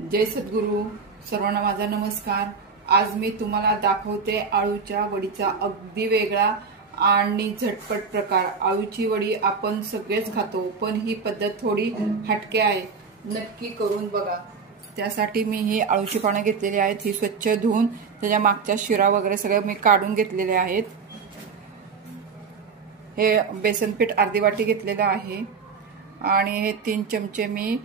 जय सद्गुरू. सर्वांना माझा नमस्कार. आज मी तुम्हाला दाखवते आळूच्या वडीचा अगदी वेगळा आणि झटपट प्रकार. आळूची वडी आपण सगळेच खातो, पण ही पद्धत थोडी हटके आहे. नक्की करून बघा. त्यासाठी मी ही आळूची पानं घेतलेली आहेत. ही स्वच्छ धुवून त्याच्या मागच्या शिरा वगैरे सगळं मी काढून घेतलेले आहेत. हे बेसन पीठ अर्धी वाटी घेतलेलं आहे आणि हे 3 चमचे मी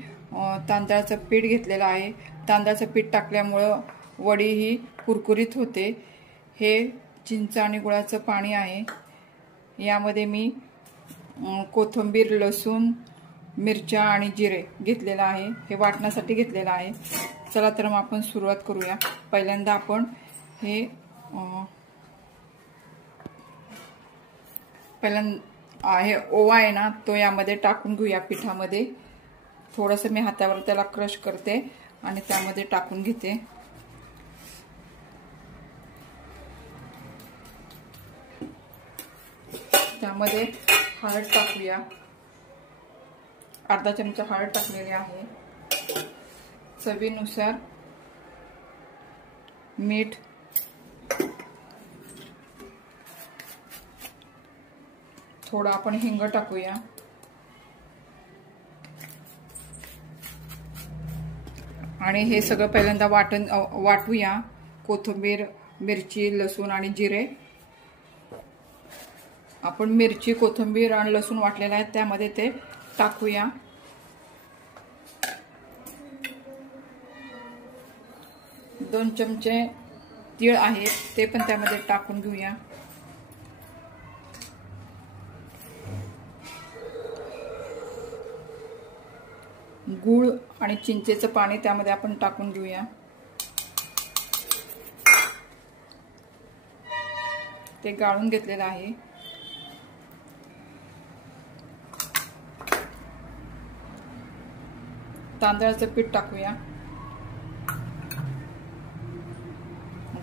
तांदळाचं पीठ घेतलेलं आहे. तांदळाचं पीठ टाकल्यामुळं वडी ही कुरकुरीत होते. हे चिंच आणि गुळाचं पाणी आहे. यामध्ये मी कोथिंबीर, लसूण, मिरच्या आणि जिरे घेतलेलं आहे. हे वाटण्यासाठी घेतलेलं आहे. चला तर मग आपण सुरुवात करूया. पहिल्यांदा आपण हे हे ओवा आहे ना, तो यामध्ये टाकून घेऊया. पिठामध्ये थोडंसं मी हातावर त्याला क्रश करते आणि त्यामध्ये टाकून घेते. त्यामध्ये हळद टाकूया. अर्धा चमचा हळद टाकलेली आहे. चवीनुसार मीठ, थोडा आपण हिंग टाकूया. आणि हे सगळं पहिल्यांदा वाटूया. कोथिंबीर, मिरची, लसूण आणि जिरे. आपण मिरची, कोथिंबीर आणि लसूण वाटलेला आहे, त्यामध्ये ते टाकूया. दोन चमचे तीळ आहेत, ते पण त्यामध्ये टाकून घेऊया. गूळ आणि चिंचेचं पाणी त्यामध्ये आपण टाकून घेऊया. ते गाळून घेतलेलं आहे. तांदळाचं पीठ टाकूया.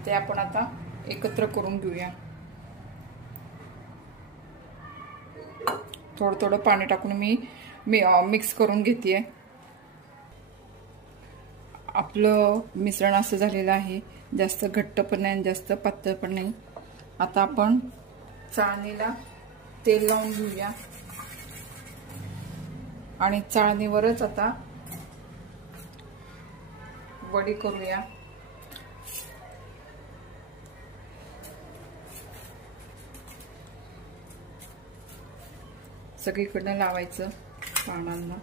ते आपण आता एकत्र करून घेऊया. थोडं थोडं पाणी टाकून मी मिक्स करून घेते. आपलं मिश्रण असं झालेलं आहे. जास्त घट्ट पण नाही, जास्त पातळ पण नाही. आता आपण चाळणीला तेल लावून घेऊया आणि चाळणीवरच आता वडी करूया. सगळीकडनं लावायचं पानांना.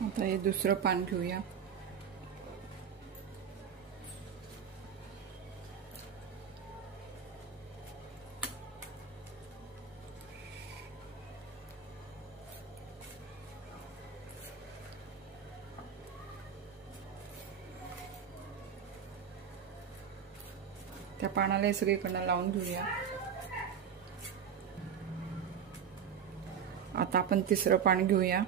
आता हे दुसरं पान घेऊया. त्या पानाला हे सगळीकडनं लावून घेऊया. आता आपण तिसरं पान घेऊया.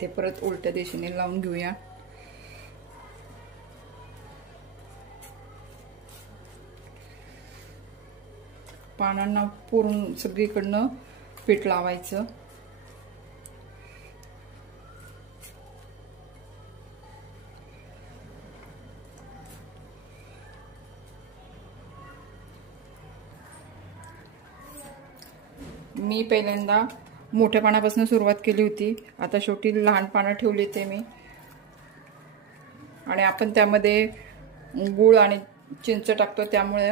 ते परत उलट्या दिशेने लावून घेऊया. पानांना पूर्ण सगळीकडनं पीठ लावायचं. मी पहिल्यांदा मोठ्या पानापासून सुरुवात केली होती. आता शेवटी लहान पानं ठेवली ते मी. आणि आपण त्यामध्ये गूळ आणि चिंच टाकतो, त्यामुळे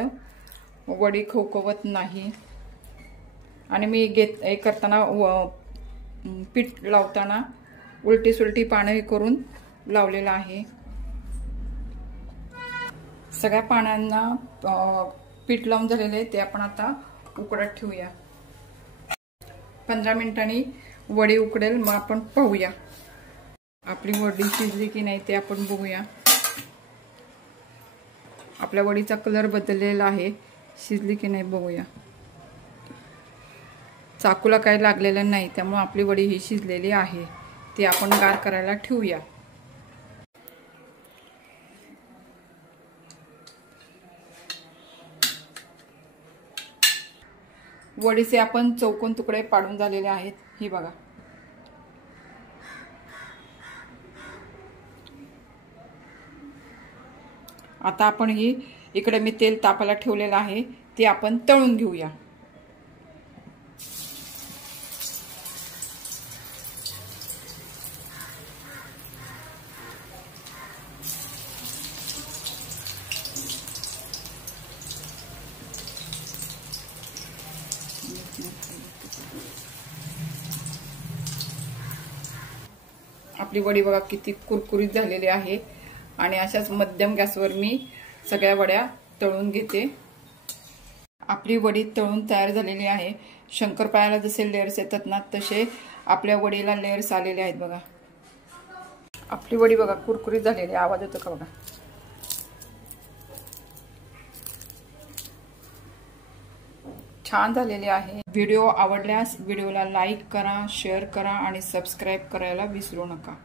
वडी खवखवत नाही. आणि मी करताना पीठ लावताना उलटी सुलटी पानं करून लावलेलं आहे. सगळ्या पानांना पीठ लावून झालेलं आहे. ते आपण आता उकडत ठेवूया. 15 मिनिटांनी वडी उकडेल, मग आपण पाहूया आपली वडी शिजली की नाही ते आपण बघूया. आपल्या वडीचा कलर बदललेला आहे. शिजली की नाही बघूया. चाकूला काही लागलेलं नाही, त्यामुळे आपली वडी ही शिजलेली आहे. ती आपण गार करायला ठेवूया। वडीचे आपण चौकोन तुकडे पाडून झालेले आहेत, ही बघा। आता आपण ही इकडे मी तेल तापायला ठेवलेलं आहे, ते आपण तळून घेऊया। आपली वडी बघा किती कुरकुरीत झालेली आहे आणि अशाच मध्यम गॅसवर मी सगळ्या वड्या तळून घेते। आपली वडी तळून तयार झालेली आहे। शंकरपाळ्याला जसे लेयर्स येतात ना, तसे आपल्या वडीला लेयर्स आलेले आहेत बघा। आपली वडी बघा कुरकुरीत झालेली, आवाज येतो का बघा। छान झालेली आहे। व्हिडिओ आवडल्यास व्हिडिओला लाईक करा, शेअर करा आणि सबस्क्राइब करायला विसरू नका।